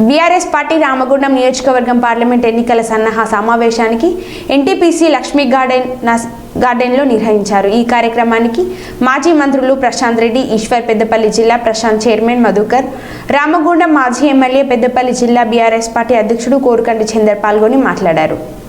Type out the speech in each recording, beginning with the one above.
BRS party Ramagundam నియోజకవర్గం parliament ఎన్నికల సన్నాహ సమావేశానికి ఎన్టీపీసీ లక్ష్మీ గార్డెన్ నస్- గార్డెన్లో నిర్వహించారు. ఈ కార్యక్రమానికి మాజీ మంత్రులు ప్రశాంత్ రెడ్డి ఈశ్వర్ పెద్దపల్లి జిల్లా ప్రశాంత్ చైర్మన్ మధుకర్ రామగుండం మాజీ ఎమ్మెల్యే పెద్దపల్లి జిల్లా బీఆర్ఎస్ పార్టీ అధ్యక్షుడు కోరుకంటి చందర్ పాల్గొని మాట్లాడారు.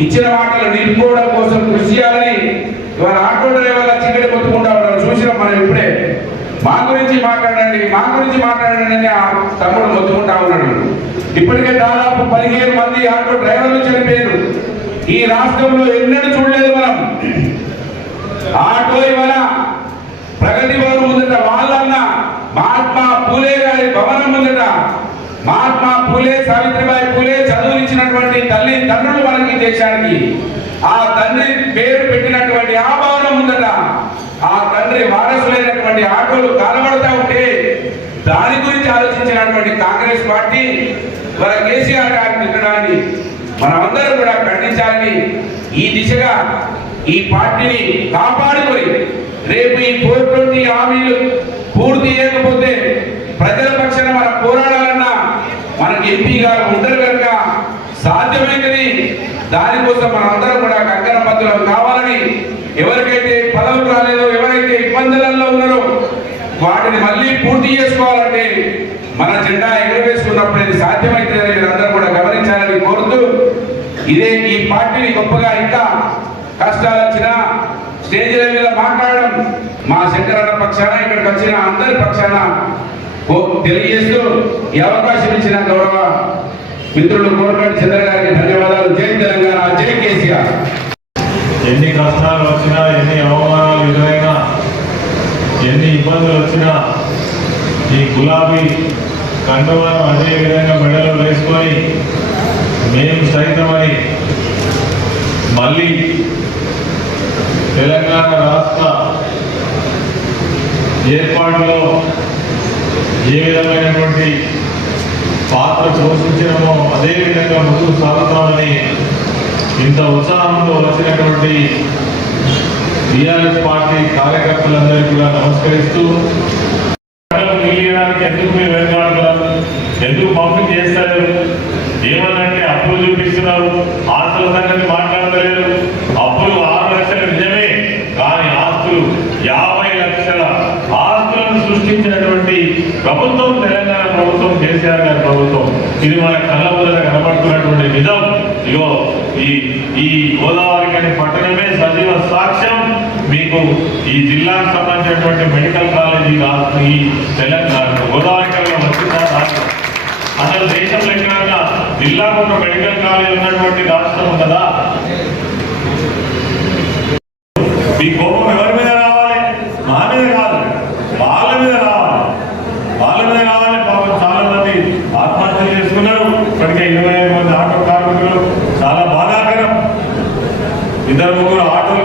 ఇచ్చిన మాటలు నిలుపుకోవడం కోసం కృషి చేయాలని ఇవాళ ఆటో డ్రైవర్ల చీకటి కొట్టుకుంటా ఉన్నారు. చూసినాం మనం ఇప్పుడే. మా గురించి మాట్లాడండి మా గురించి మాట్లాడండి అని ఆ తమ్ముడు మొత్తుకుంటా ఉన్నాడు. ఇప్పటికే దాదాపు పదిహేను మంది ఆటో డ్రైవర్లు చనిపోయారు ఈ రాష్ట్రంలో ఎన్నడూ చూడలేదు మనం. ఆటో ఇవాళ ప్రగతి తండ్రులు మనకి దేశానికి ఆ తండ్రి పేరు పెట్టినటువంటి ఆ భవనం ముందట ఆ తండ్రి వారసులైనటువంటి ఆటోలు కాలబడతా ఉంటే దాని గురించి ఆలోచించినటువంటి కాంగ్రెస్ పార్టీ మన కేసీఆర్ గారి తిట్టడాన్ని మనమందరం కూడా ఖండించాలని ఈ దిశగా ఈ పార్టీని కాపాడుకొని రేపు ఈ ఫోర్ ట్వంటీ హామీలు పూర్తి చేయకపోతే ప్రజల పక్షాన మనం పోరాడాలన్నా మనకి ఎంపీ గారు ఉంటారు కనుక వాటిని మళ్ళీ పూర్తి చేసుకోవాలంటే మన జెండా ఎగరవేసుకున్నప్పుడు ఇది సాధ్యమవుతుందని మీరందరూ కూడా గమనించాలని కోరుతూ ఇదే ఈ పార్టీని గొప్పగా ఇంకా కష్టాలు వచ్చినా స్టేజ్ల మీద మాట్లాడడం మా శంకరన్న పక్షాన ఇక్కడికి వచ్చిన అందరి పక్షాన తెలియజేస్తూ ఈ అవకాశం ఇచ్చిన గౌరవ మిత్రులు కోరపాటి చంద్ర గారికి ధన్యవాదాలు. జై తెలంగాణ జై కేసీఆర్. ఎన్ని కష్టాలు వచ్చినా ఎన్ని అవమానాలు ఎదురైనా ఎన్ని ఇబ్బందులు వచ్చినా ఈ గులాబీ కండువాను అదే విధంగా మెడలో వేసుకొని మేము సైతమని మళ్ళీ తెలంగాణ రాష్ట్ర ఏర్పాటులో ఏ విధమైనటువంటి పాత్ర పోషించినమో అదే విధంగా ముందుకు సాగుతామని ఇంత ఉత్సాహంతో వచ్చినటువంటి టీఆర్ఎస్ పార్టీ కార్యకర్తలందరికీ కూడా నమస్కరిస్తూ ప్రజలకు ఎందుకు మీరు వెనకాడుతున్నారు ఎందుకు పంపిణీ చేస్తారు ఏమనంటే అప్పులు చూపిస్తున్నారు ఆస్తుల సంగతి మాట్లాడతలేరు. అప్పులు ఆరు లక్షలు నిజమే కానీ ఆస్తులు యాభై లక్షల ఆస్తులను సృష్టించినటువంటి ప్రభుత్వం తెలంగాణ ప్రభుత్వం కేసీఆర్ గారి ప్రభుత్వం. ఇది మన కళ్ళ కనబడుతున్నటువంటి నిజం. ఇగో ఈ ఈ గోదావరి కానీ పట్టణమే మీకు ఈ జిల్లాకు సంబంధించినటువంటి మెడికల్ కాలేజీ రాష్ట్ర ఈ తెలంగాణ గోదావరి కనిలో వచ్చిందా? రాష్ట్రం అసలు దేశంలో ఎక్కడైనా జిల్లాకు ఉన్న మెడికల్ కాలేజ్ ఉన్నటువంటి రాష్ట్రం ఉన్నదా? ఈ కోపం ఎవరి మీద రావాలి? మా మీద కాదు. వాళ్ళ మీద రావాలి. వాళ్ళ మీద రావాలి. పాపం చాలా మంది ఆత్మహత్య చేసుకున్నారు. ఇప్పటికే ఇరవై ఐదు మంది ఆటో కార్మికులు. చాలా బాధాకరం. ఇద్దరు ముగ్గురు ఆటోలు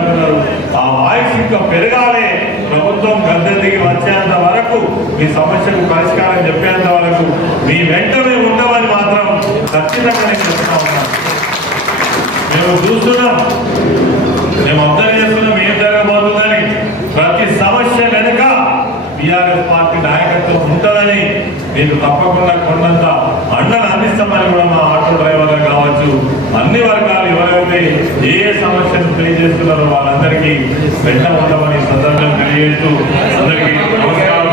అంటున్నారు ఆ వాయిస్ ఇంకా పెరగాలి. ప్రభుత్వం గద్దె వచ్చేంత వరకు మీ సమస్యకు పరిష్కారం చెప్పేంత వరకు మీ వెంటనే మేము ఉండమని మాత్రం ఖచ్చితంగా నేను చెప్తా ఉన్నాను. మేము చూస్తున్నాం. మేము అబ్జర్వ్ చేస్తున్నాం ఏం జరగబోతుందని ప్రతి సమస్య వెనుక బీఆర్ఎస్ పార్టీ నాయకత్వం ఉంటుందని మీకు తప్పకుండా కొండంత అండను అందిస్తామని కూడా మా ఆటో డ్రైవర్లు కావచ్చు అన్ని వర్గాలు ఏ సమస్యను తెలియజేస్తున్నారో వాళ్ళందరికీ వెంట ఉండమని సందర్భం తెలియజేస్తూ అందరికీ నమస్కారం.